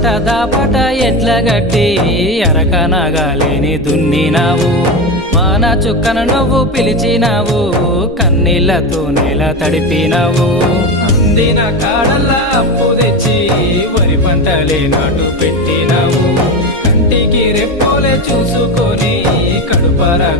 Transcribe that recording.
ఆపట దాపట ఎట్ల గట్టి అరకనగాలేని దున్నినావు వాన చుక్కను నువ్వు పిలిచినావు కన్నీళ్లతో నేల తడిపినావు అందిన కాడల్లా అప్పు తెచ్చి వరి పంటలే నాటు పెట్టినావు కంటికి రెప్పోలే చూసుకొని కడుపరగా